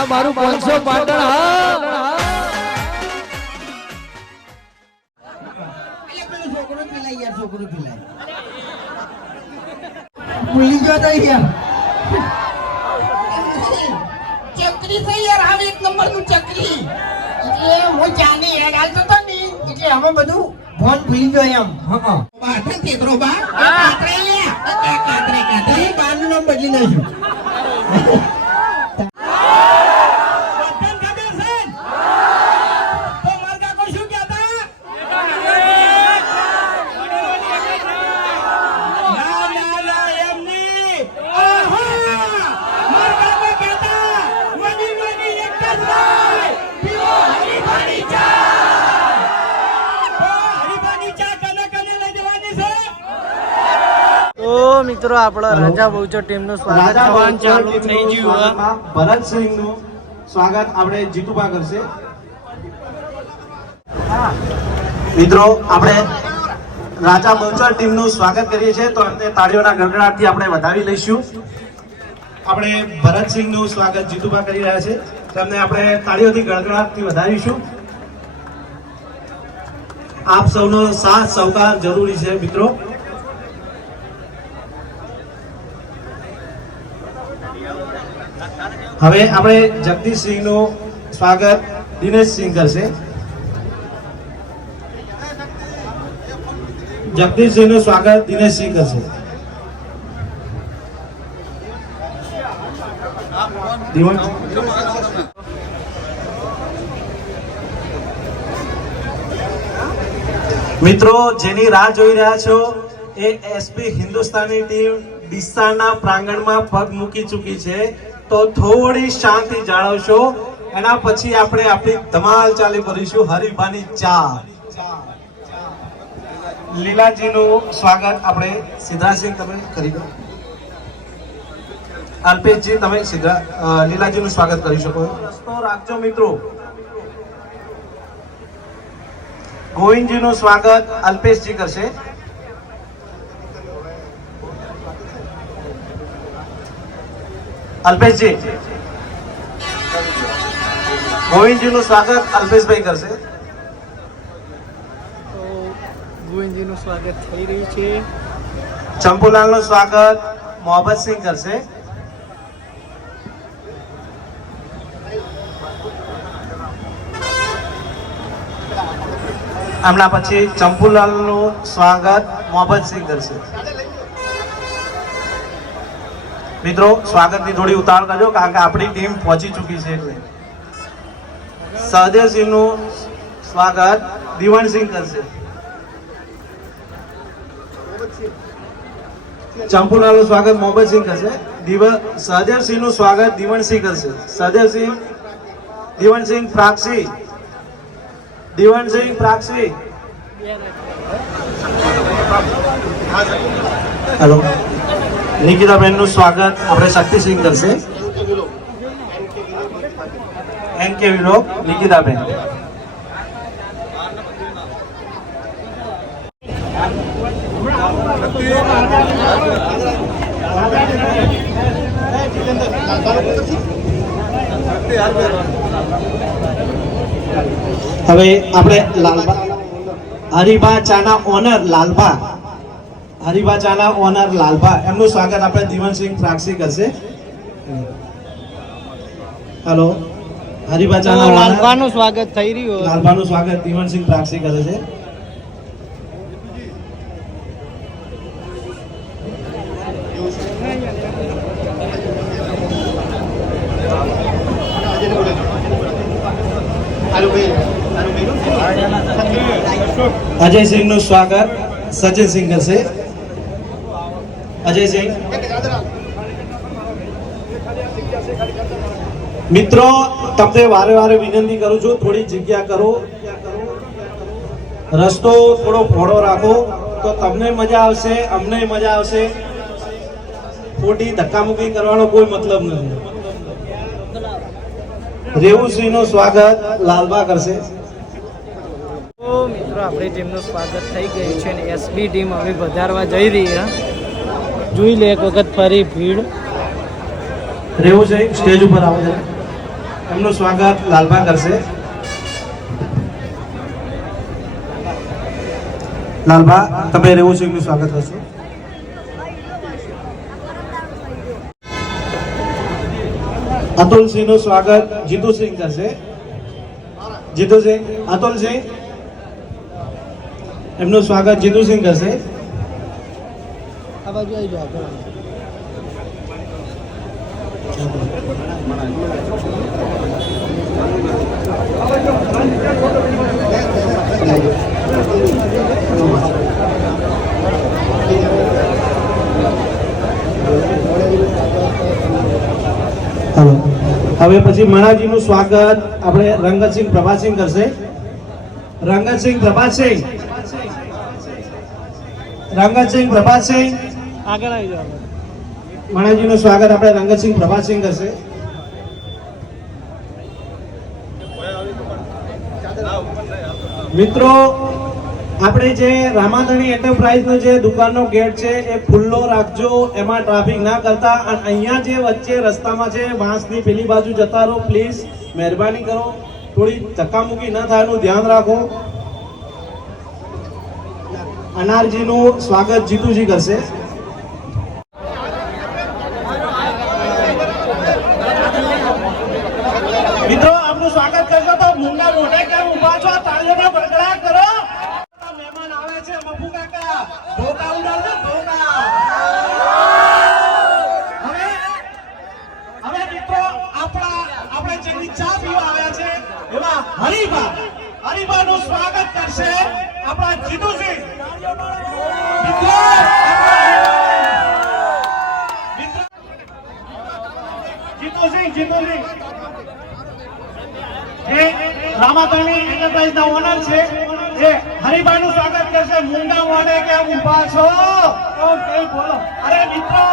આ મારું પાંચસો પાટણ હા. છોકરો પીલાય યાર છોકરો પીલાય. ભૂલી ગયો તો યાર. ચકરી છે યાર આ એક નંબરનું ચકરી. એટલે હું ચાની હેડ હાલતો તો ને એટલે હવે બધું ફોન ભૂલી ગયો એમ. હા બા છે તેતરો બા. કાતરે કાતરે કાતરે એ બારનું નામ બદલી નાખ્યું બટન ખબર છે તો માર્ગા કો શું કહેતા ના ના ના એમ નહીં આહા માર્ગા કો કહેતા વડી વડી એક જ ભાઈ પીવો હરીફાની ચા તો હરીફાની ચા કને કને લઈ જવાની છે તો મિત્રો આપણો રાજા બહુચર ટીમનું સ્વાગત રાજા થવાનું ચાલુ થઈ ગયું ભરતસિંહનું સ્વાગત. આપણે જીતુભા કરશે. મિત્રો આપણે રાજા બહુચર ટીમનું સ્વાગત કરીએ છીએ. તો એમને તાળીઓના ગણગણાટથી આપણે વધાવી લઈશું. આપણે ભરતસિંહનું સ્વાગત જીતુભા કરી રહ્યા છે. તેમને આપણે તાળીઓથી ગણગણાટથી વધાવીશું આપ સૌનો સાથ સહકાર જરૂરી છે મિત્રો. હવે આપણે જગદીશસિંહનું સ્વાગત દિનેશસિંહ કરશે. જગદીશસિંહનું સ્વાગત દિનેશસિંહ કરશે. મિત્રો, જેની રાહ જોઈ રહ્યા છો, એ એસપી હિન્દુસ્તાની ટીમ ડિસ્સાના પ્રાંગણમાં પગ મૂકી ચૂકી છે. તો થોડી શાંતિ જાળવશો. એના પછી આપણે આપણી ધમાલ ચાલી કરીશું હરીફાની ચા લીલાજીનું સ્વાગત આપણે સિદ્ધાર્થસિંહ તમે કરી દો. અલ્પેશજી તમે સીધા લીલાજીનું સ્વાગત કરી શકો. રસ્તો રાખજો મિત્રો. ગોવિંદજીનું સ્વાગત અલ્પેશજી કરશે. અલ્પેશજી. ગોવિંદજીનું સ્વાગત અલ્પેશભાઈ કરશે. ગોવિંદજીનું સ્વાગત થઈ રહ્યું છે. ચંપુલાલનું સ્વાગત મોહબ્બતસિંહ કરશે. હમણાં પછી ચંપુલાલનું સ્વાગત મોહબ્બતસિંહ કરશે. મિત્રો સ્વાગતની થોડી ઉતાવળ કરજો કારણ કે આપણી ટીમ પહોંચી ચૂકી છે. એટલે સહદેવસિંહનું સ્વાગત દિવાણસિંહ કરશે. ચંપુલાલનું સ્વાગત મોહમ્મદસિંહ કરશે. દિવ સહદેવસિંહનું સ્વાગત દિવણસિંહ કરશે. સહદેવસિંહ દિવણસિંહ પ્રાક્ષી. દિવણસિંહ પ્રાક્ષી. હેલો. નિકિતાબેનનું સ્વાગત. આપણે શક્તિસિંહ કરશે. એમ કે વિલોક નિકિતાબેન. હવે આપણે લાલબા હરિભા ચાના ઓનર લાલભા હરિભા ચાના ઓનર લાલભા એમનું સ્વાગત આપણે દીવનસિંહ પ્રાક્ષી કરશે હેલો હરિભા તો ચાના owner લાલભાનું સ્વાગત થઈ રહ્યું લાલભાનું સ્વાગત દીવનસિંહ પ્રાક્ષી કરે છે. અજયસિંહનું સ્વાગત. સચિનસિંહ કરશે અજયસિંહ મિત્રો, તમને વારે વારે વિનંતી કરું છું, થોડી જગ્યા કરો. રસ્તો થોડો પહોળો રાખો. તો તમને મજા આવશે, અમને મજા આવશે. ખોટી ધક્કામુક્કી કરવાનો કોઈ મતલબ નથી. રેવુસિંહનું સ્વાગત લાલબા કરશે. મિત્રો, આપણી ટીમનું સ્વાગત થઈ ગયું છે અને એસબી ટીમ હવે વધારવા જઈ રહી છે. જોઈ લે એક વખત ફરી ભીડ. રેવુસિંહ સ્ટેજ ઉપર આવો છે એમનું સ્વાગત લાલભા કરશે. લાલભા, તમે રહેવું છે, એમનું સ્વાગત કરશો. અતુલસિંહનું સ્વાગત જીતુસિંહ કરશે. જીતુસિંહ અતુલસિંહ એમનું સ્વાગત જીતુસિંહ કરશે. આ બાજુ આવી જાઓ હવે પછી મણાજીનું સ્વાગત. આપણે રંગતસિંહ પ્રભાસિંહ કરશે. રંગતસિંહ પ્રભાસિંહ. રંગતસિંહ પ્રભાતસિંહ આગળ આવી જાઓ. મણાજીનું સ્વાગત આપણે રંગતસિંહ પ્રભાતસિંહ કરશે. મિત્રો, આપણે જે રામાધણી એન્ટરપ્રાઇઝનો જે દુકાનનો ગેટ છે, એ ખુલ્લો રાખજો. એમાં ટ્રાફિક ના કરતા. અને અહીંયા જે વચ્ચે રસ્તામાં છે, વાંસની પેલી બાજુ જતા રહો પ્લીઝ મહેરબાની કરો. થોડી ધક્કામુક્કી ન થાય ધ્યાન રાખો. અનારજીનું સ્વાગત જીતુજી કરશે મિત્રો આપનું સ્વાગત કરશો તો મુંડા મોઢે કેમ ઊભા છો તાળીઓનો ગડગડાટ કરો આ મહેમાન આવે છે મફુ કાકા ધોકા ઉડાડજો ધોકા હવે હવે મિત્રો આપણા, આપણે જેની ચા પીવા આવ્યા છે, એવા હરીબા હરીબા નું સ્વાગત કરશે આપણા જીતુસિંહ જીતુસિંહ જીતુસિંહ એ રામાતાણી એન્ટરપ્રાઇઝ ના ઓનર છે. એ હરિભાઈ નું સ્વાગત કરશે. મુંડા મોડે કેમ ઊભા છો? ઓકે બોલો અરે મિત્રો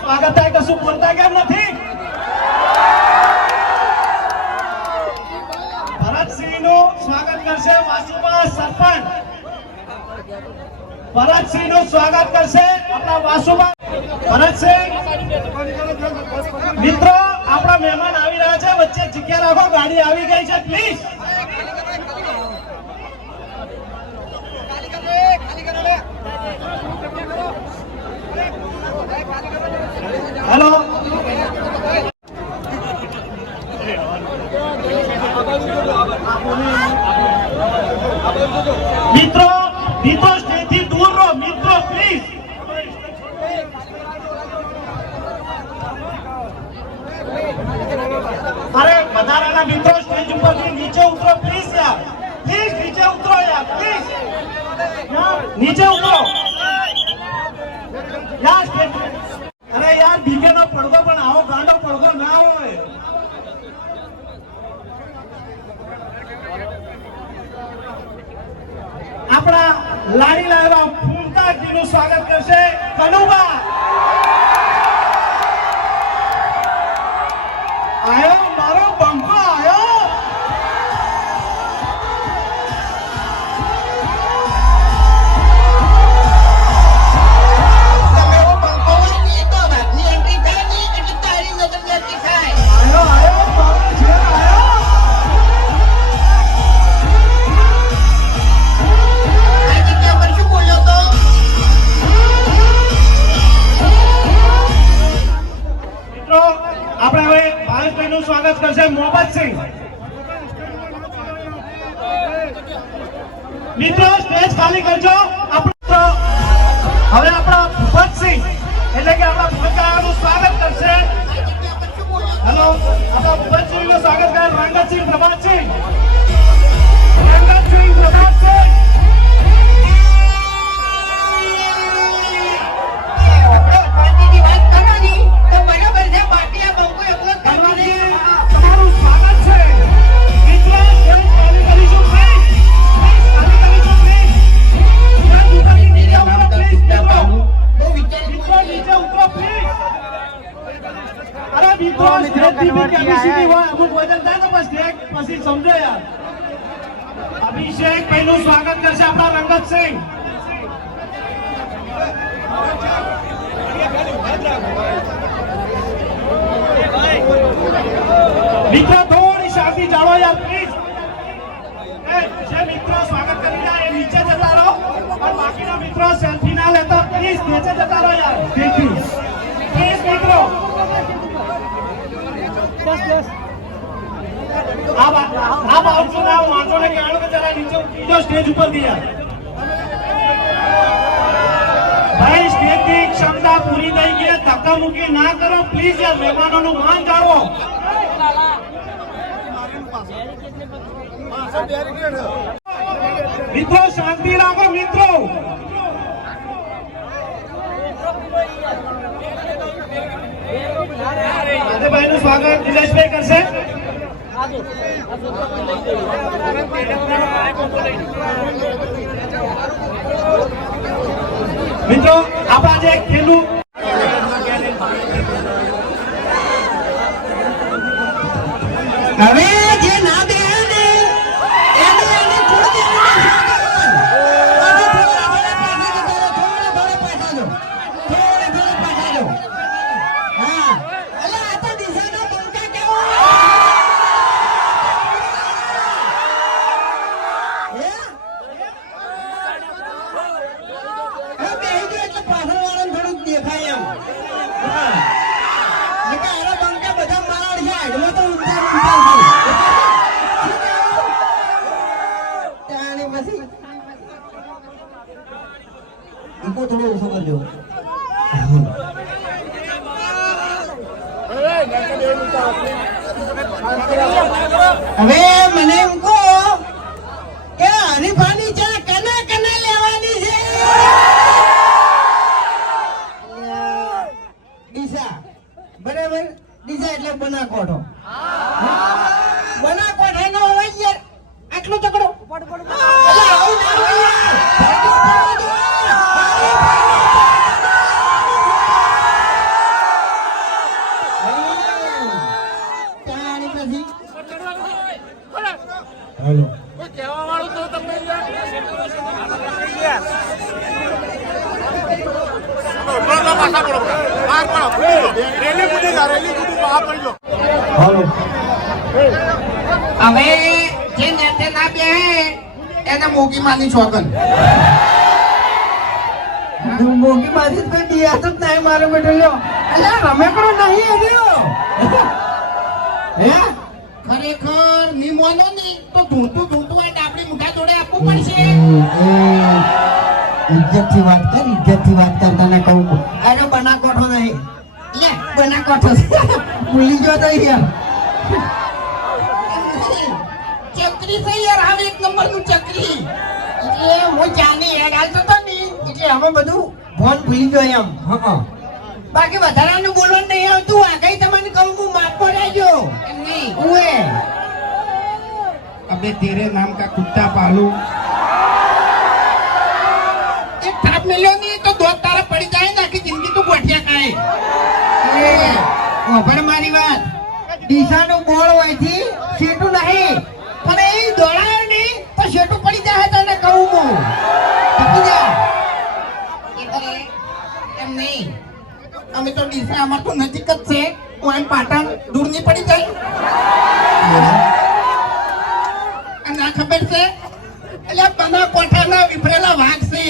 સ્વાગત ભરતસિંહનું સ્વાગત કરશે વાસુબા સરપંચ. ભરતસિંહનું સ્વાગત કરશે આપણા વાસુબા ભરતસિંહ, મિત્રો આપણા મહેમાન આવી રહ્યા છે. વચ્ચે જગ્યા રાખો, ગાડી આવી ગઈ છે પ્લીઝ હેલો મિત્રો મિત્રો સ્ટેજથી દૂર રહો. મિત્રો પ્લીઝ વધારાના મિત્રો સ્ટેજ ઉપરથી નીચે ઉતરો પ્લીઝ યાર. પ્લીઝ નીચે ઉતરો યાર પ્લીઝ નીચે ઉતરો. અરે યાર ડીકે નો પડદો પણ આવો, ગાંડો પડદો ના હોય. આપણા લાડીલા એવા ફૂમતાજી નું સ્વાગત કરશે કનુબા. હેલો આપણા ભૂપતસિંહનું સ્વાગત કરે રંગતસિંહ પ્રભાતસિંહ. પછી સમજો યાર. અભિષેક ભાઈનું સ્વાગત કરશે આપણા રંગતસિંહ. મિત્રો થોડી શાંતિ જાળવો યાર પ્લીઝ જે મિત્રો સ્વાગત કરી રહ્યા એ નીચે જતા રહો. પણ બાકીના મિત્રો સેલ્ફી ના લેતા પ્લીઝ નીચે જતા રહો યાર. પ્લીઝ મિત્રો. કે જરા નીચે ઉતરી જાઓ સ્ટેજ ઉપરથી યાર ભાઈ સ્ટેજની ક્ષમતા પૂરી થઈ ગઈ છે. ધક્કા ના કરો. પ્લીઝ યાર, મહેમાનોનું માન જાળવો. મિત્રો, શાંતિ રાખો, મિત્રો. સ્વાગત દિલેશભાઈ કરશે. મિત્રો આપણા જે ખેલું હવે જે ના બેહે ને એને એને છોડી દેવાનું. થોડા થોડા પાછા જો. થોડા થોડા પાછા જો. હા. અલા, આ તો દિશાનો બંકા કેવો? હે? હવે બેહી ગયો એટલે પાછળવાળાને થોડુંક દેખાય એમ. હા. નહીંતર આના બંકા બધા મારા છે. હાઈડમાં તો ઊંચા ઊંચા છે. તાણી પછી ઈકો થોડો ઓછો કરજો હવે મને એમ કહો કે હરીફાની ચા કને કને લેવાની છે ડીસા બરાબર? બીજા એટલે બનાકોઠો બનાકોઠાનો અવાજ યાર. આટલો ચકડો અલા, આવું ના હોય યાર. તાણી પછી હેલો. હવે જે નેતે ના બે એને મોગી માની છોકન મોગી માંથી કોઈ દિયા તો જ નહીં મારો બેટો લ્યો. અલ્યા રમેકડો નહીં આવ્યો હે? ખરેખર નિમોનો ની તો ધૂંતું ધૂંતું હોય આપણી મુઠા જોડે આપવું પડશે. ઇજ્જતથી વાત કર ઇજ્જતથી વાત કર તને કહું બનાકોઠો ભૂલી ગયો તો યાર. ચકરી છે યાર આમ એક નંબરનું ચકરી. એટલે હું જાની હેડ હાલતો તો નહીં એટલે આમાં બધું ફોન ભૂલી ગયો એમ. હા. બાકી વધારાનું બોલવાનું નહીં આવતું આગળ તમને કહું હું માપો રહેજો નહીં. હું અબે તેરે નામ કા કુત્તા પાલू? વાત. દિશાનું બોળ હોયથી શેઠું નહીં. પણ એ દોડાયો નહીં તો શેઠું પડી જાય તને કહું હું. તપી એમ નહીં. અમે તો ડીસા અમાર તો નજીક જ છે. હું એમ પાટણ દૂર નહીં પડી જાય. આ ખબર છે? એટલે બધા કોઠાના વિફરેલા વાઘ છે.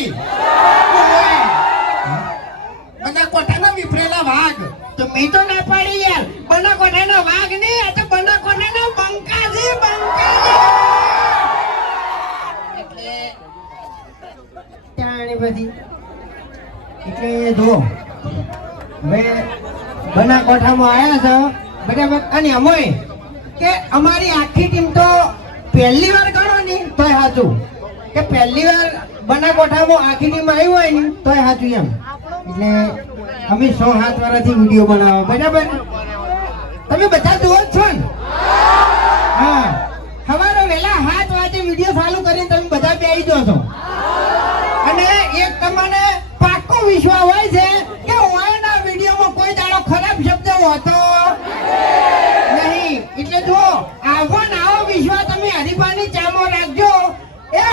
બધા કોઠાના વિફરેલા વાઘ. તો મેં તો ના પાડી યાર બનાકોઠાનો વાઘ નહીં, આ તો બનાકોઠાનો બંકા છે, બંકા. એટલે તાણી બધી એટલે જો હવે બનાકોઠામાં આવ્યા છો, બરાબર? અને અમોય કે અમારી આખી ટીમ તો પહેલી વાર ગણો ને, તોય સાચું કે પહેલી વાર બનાકોઠામાં આખી ટીમ આવી હોય ને, તોય સાચું એમ. એટલે અમે સો હાથ વાળાથી વીડિયો બનાવો, બરાબર? તમે બધા જુઓ છો ને? હા. સવારે વહેલા હાથ વાગે વીડિયો ચાલુ કરીને તમે બધા બે આવી છો. અને એક તમને પાક્કો વિશ્વાસ હોય છે કે ઓયના વિડીયોમાં કોઈ દાડો ખરાબ શબ્દ હોતો આવો ને આવો વિશ્વાસ તમે હરિભાની ચામો રાખજો એ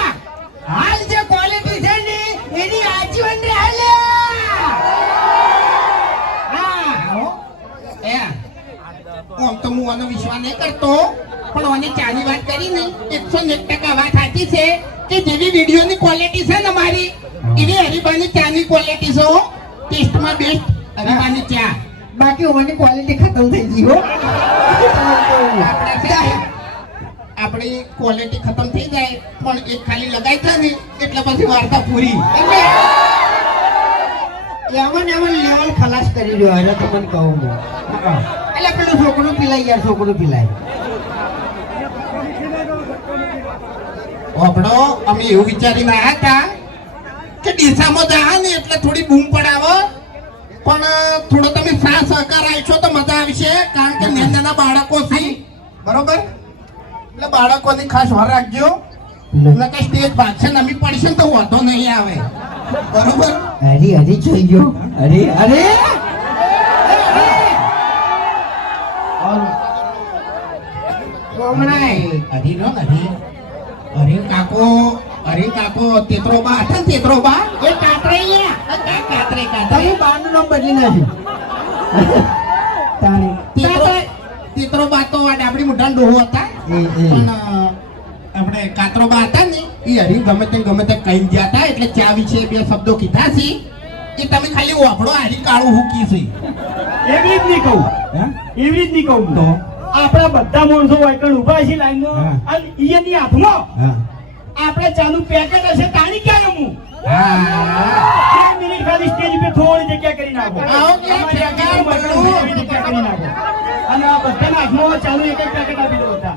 હાલ જે ક્વોલિટી છે ને એની આજીવન રે હાલે હા આવો. એ આનો વિશ્વાસ નહીં કરતો. પણ આની ચાની વાત કરી ને એકસો ને એક ટકા વાત સાચી છે કે જેવી વિડીયોની ક્વોલિટી છે ને મારી એવી હરીબાની ચાની ક્વોલિટી છે. ટેસ્ટમાં બેસ્ટ હરિભાની ચા. બાકી ઓની ક્વોલિટી ખતમ થઈ ગઈ હો. આપણે ક્વોલિટી ખતમ થઈ જાય પણ એક ખાલી લગાઈ છે ને એટલે પછી વાર્તા પૂરી. એમાં એમન લેવલ ખલાસ કરી રહ્યો હવે તમને મને કહું એટલે પેલું છોકરું પીલાય યાર છોકરું પીલાય. આપણો અમે એવું વિચારીને આવ્યા હતા કે ડીસામાં જા ને એટલે થોડી બૂમ પડાવો. પણ થોડો તમે સા સહકાર આપશો તો મજા આવશે કારણ કે મેં નાના બાળકો છે. બરોબર? એટલે બાળકોની ખાસ વાર રાખજો. નકર સ્ટેજ ભાગશે નમી પડશે તો વાંધો નહીં આવે. બરોબર? અરે હરી જોઈ ગયો. અરે અરે! હમણાં હરી નો ને હરી હરી કાકો હરી કાકો તેતરો બા. હતા તેતરો બા. એ કાતરે કાતરે કાતરે. તમે બારનું નામ બદલી નાખ્યું. તાણી. તેતરો તેતરો બા તો આ ડાબડી મોઢાનો ડોહો હતા. પણ આપણે કાતરો બા હતા ને એ હરી ગમે તે ગમે તે કહી ગયા હતા. એટલે ચા વિશે બે શબ્દો કીધા છે. એ તમે ખાલી વાપરો હરી કાળું હુકી છે. એવી જ નહીં કહું. હે? એવી જ નહીં કહું તો? આપણા બધા માણસો વાયકણ ઊભા છે લાઈનમાં. અને ઈયની હાથમાં. આપણે ચાલુ પેકેટ હશે તાણી ક્યાં હું. મિનિટ ખાલી સ્ટેજ પર થોડી જગ્યા કરી નાખો. જગ્યા કરી નાખો. અને આ બધાના હાથમાં ચાલુ એક એક પેકેટ આપી દો બધા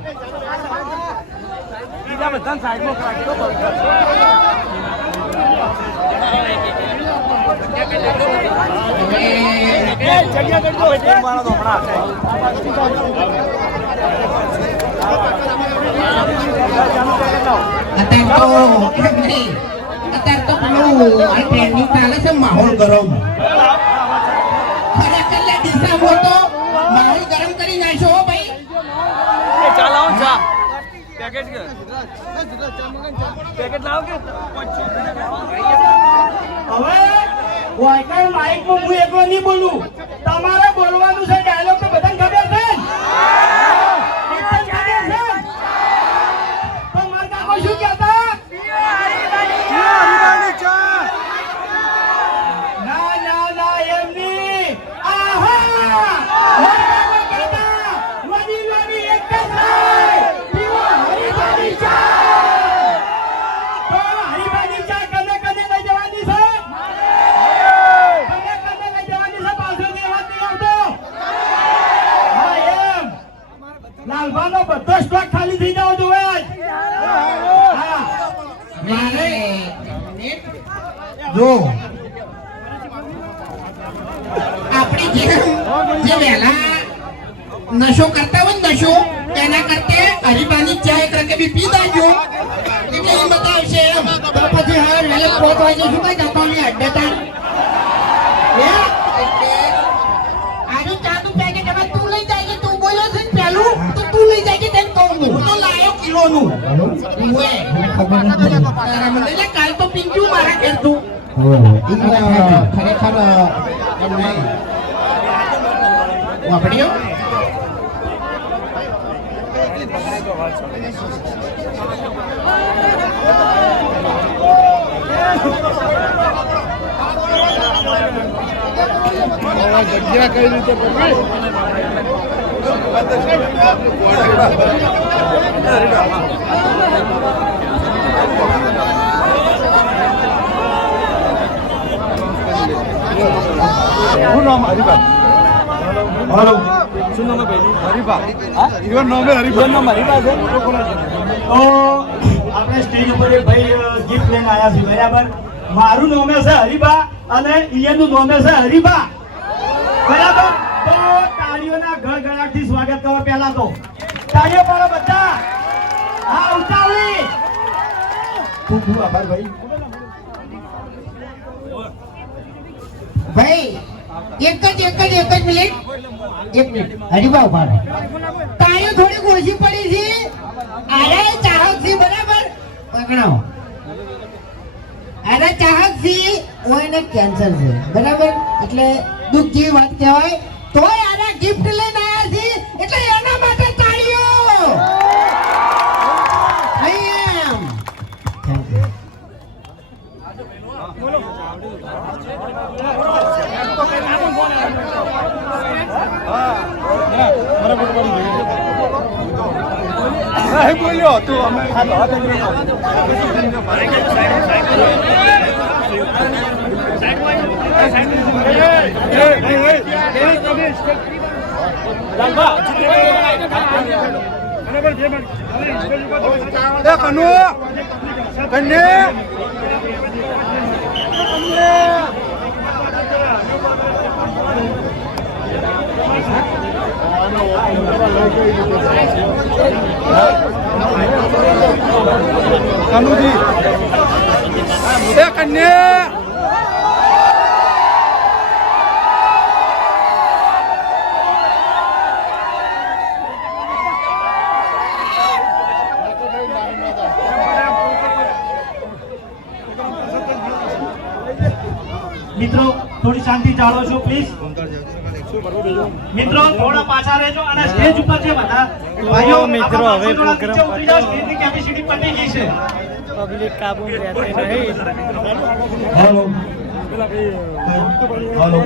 અત્યારે તો નહીં. અત્યારે તો પેલું ટ્રેન્ડિંગ ચાલે છે માહોલ ગરમ. ખરેખર લે ડીસામાં તો માહોલ ગરમ કરી નાખશો હો ભાઈ. હવે વાયકણ માઇકમાં હું એકલો નહીં બોલું તમારે બોલવાનું છે ડાયલોગ તો બધાને ખબર છે ને? બધાને ખબર છે ને? તો મારા કાકો શું કહેતા ના ના ના એમ નહીં આહા મારા કાકો કહેતા, વડી વડી એક જ થાય. પીવો હરીફાની ચા. તો હરીફાની ચા કને કને લઈ જવાની છે કને કને લઈ જવાની છે પાછળથી અવાજ નહીં આવતો હા એમ લાલભાનો બધો સ્ટોક ખાલી થઈ જવો જોઈએ હા મારે જો. આપણે જેમ જે વહેલા નશો કરતા હોય નશો એના કરતે હરીબાની ચા એક રકેબી પી દાજો એટલે એમ બતાવશે એમ પછી હવે વહેલે પોત વાગે શું કઈ જતો નહીં અડ્ડતા? એટલે આજે ચાનું પેકેટ હવે તું લઈ જાય તું બોલ્યો છે ને પહેલું તો તું લઈ જાય તેમ કહું હું તો લાયો કિલોનું. એટલે કાલ તો પીંચ્યું મારા ઘેર તું. તો આપણે સ્ટેજ ઉપર એક ભાઈ ગિફ્ટ લઈને આવ્યા છે બરાબર? મારું નોમે છે હરિભા અને ઈયનનું નોમે છે હરિભા બરાબર તો તાળીઓના ગળગળાટથી સ્વાગત કરો પહેલા તો. તાળીઓ પાડો બધા. હા, ઉતાવળી. ખૂબ ખૂબ આભાર ભાઈ. ભાઈ, એક જ એક જ એક જ મિનિટ. એક મિનિટ. હરીબા ભાઈ તાળીઓ થોડી ઓછી પડી છે. અરે છે બરાબર પકડો અરે છે ઓયને કેન્સર છે. બરાબર? એટલે દુઃખ જેવી વાત કહેવાય. તોય આના ગિફ્ટ લઈને બોલ્યો તું અમે કનુ! કન્યા! મિત્રો શાંતિ જાળવો છો પ્લીઝ મિત્રો થોડા પાછા રહેજો અને સ્ટેજ ઉપર જે બધા ભાઈઓ મિત્રો, હવે પ્રોગ્રામ ઉતરી જાઓ સ્ટેજની કેપેસિટી પતી ગઈ છે પબ્લિક કાબુ રહેતી નહીં. હેલો. હેલો.